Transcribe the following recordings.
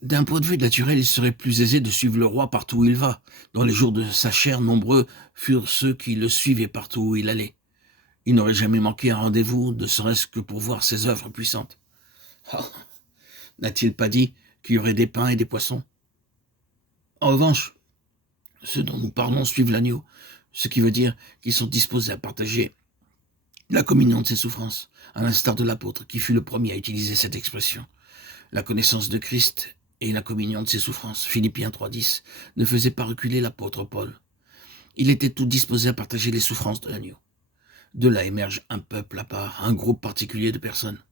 D'un point de vue naturel, il serait plus aisé de suivre le roi partout où il va. Dans les jours de sa chair, nombreux furent ceux qui le suivaient partout où il allait. Il n'aurait jamais manqué un rendez-vous, ne serait-ce que pour voir ses œuvres puissantes. Ah, n'a-t-il pas dit qu'il y aurait des pains et des poissons? En revanche, ceux dont nous parlons suivent l'agneau, ce qui veut dire qu'ils sont disposés à partager la communion de ses souffrances, à l'instar de l'apôtre qui fut le premier à utiliser cette expression. La connaissance de Christ et la communion de ses souffrances, Philippiens 3,10, ne faisaient pas reculer l'apôtre Paul. Il était tout disposé à partager les souffrances de l'agneau. De là émerge un peuple à part, un groupe particulier de personnes.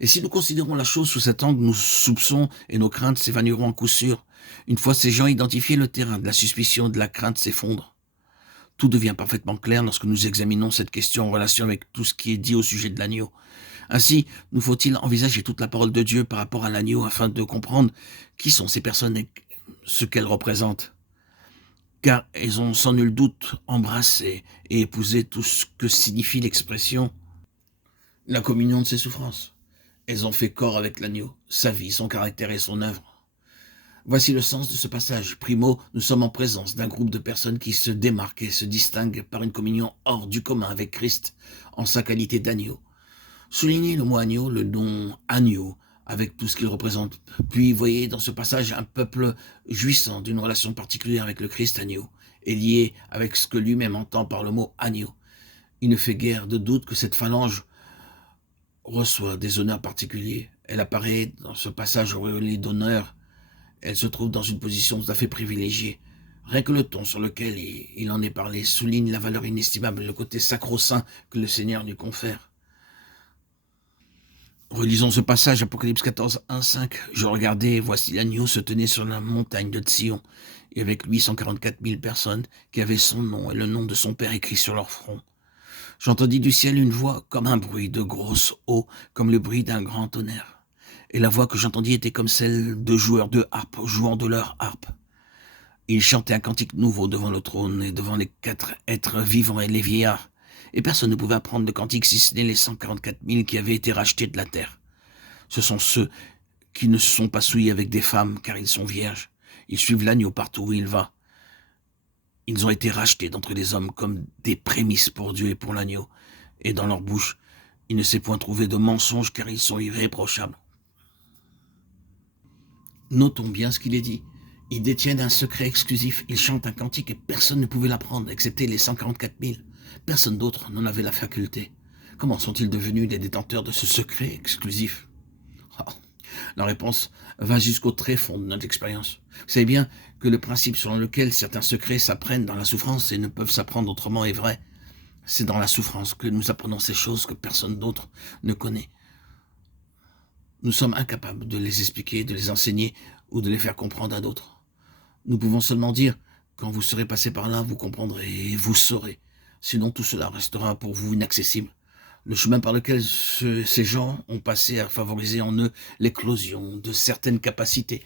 Et si nous considérons la chose sous cet angle, nos soupçons et nos craintes s'évanouiront à coup sûr. Une fois ces gens identifiés, le terrain de la suspicion et de la crainte s'effondre. Tout devient parfaitement clair lorsque nous examinons cette question en relation avec tout ce qui est dit au sujet de l'agneau. Ainsi, nous faut-il envisager toute la parole de Dieu par rapport à l'agneau afin de comprendre qui sont ces personnes et ce qu'elles représentent. Car elles ont sans nul doute embrassé et épousé tout ce que signifie l'expression la communion de ses souffrances. Elles ont fait corps avec l'agneau, sa vie, son caractère et son œuvre. Voici le sens de ce passage. Primo, nous sommes en présence d'un groupe de personnes qui se démarquent et se distinguent par une communion hors du commun avec Christ en sa qualité d'agneau. Soulignez le mot agneau, le nom agneau, avec tout ce qu'il représente. Puis voyez dans ce passage un peuple jouissant d'une relation particulière avec le Christ agneau, et lié avec ce que lui-même entend par le mot agneau. Il ne fait guère de doute que cette phalange reçoit des honneurs particuliers. Elle apparaît dans ce passage auréolée d'honneur. Elle se trouve dans une position tout à fait privilégiée. Rien que le ton sur lequel il en est parlé souligne la valeur inestimable et le côté sacro-saint que le Seigneur lui confère. Relisons ce passage, Apocalypse 14, 1, 5. Je regardais, et voici l'agneau se tenait sur la montagne de Sion, et avec lui 144 000 personnes qui avaient son nom et le nom de son Père écrit sur leur front. J'entendis du ciel une voix comme un bruit de grosse eau, comme le bruit d'un grand tonnerre. Et la voix que j'entendis était comme celle de joueurs de harpe jouant de leur harpe. Et ils chantaient un cantique nouveau devant le trône et devant les 4 êtres vivants et les vieillards. Et personne ne pouvait apprendre le cantique si ce n'est les 144 000 qui avaient été rachetés de la terre. Ce sont ceux qui ne se sont pas souillés avec des femmes, car ils sont vierges. Ils suivent l'agneau partout où il va. Ils ont été rachetés d'entre les hommes comme des prémices pour Dieu et pour l'agneau. Et dans leur bouche, il ne s'est point trouvé de mensonge, car ils sont irréprochables. Notons bien ce qu'il est dit. Ils détiennent un secret exclusif. Ils chantent un cantique et personne ne pouvait l'apprendre, excepté les 144 000. Personne d'autre n'en avait la faculté. Comment sont-ils devenus les détenteurs de ce secret exclusif? Oh, la réponse va jusqu'au tréfonds de notre expérience. Vous savez bien que le principe selon lequel certains secrets s'apprennent dans la souffrance et ne peuvent s'apprendre autrement est vrai. C'est dans la souffrance que nous apprenons ces choses que personne d'autre ne connaît. Nous sommes incapables de les expliquer, de les enseigner ou de les faire comprendre à d'autres. Nous pouvons seulement dire, quand vous serez passé par là, vous comprendrez et vous saurez. Sinon, tout cela restera pour vous inaccessible. Le chemin par lequel ces gens ont passé à favoriser en eux l'éclosion de certaines capacités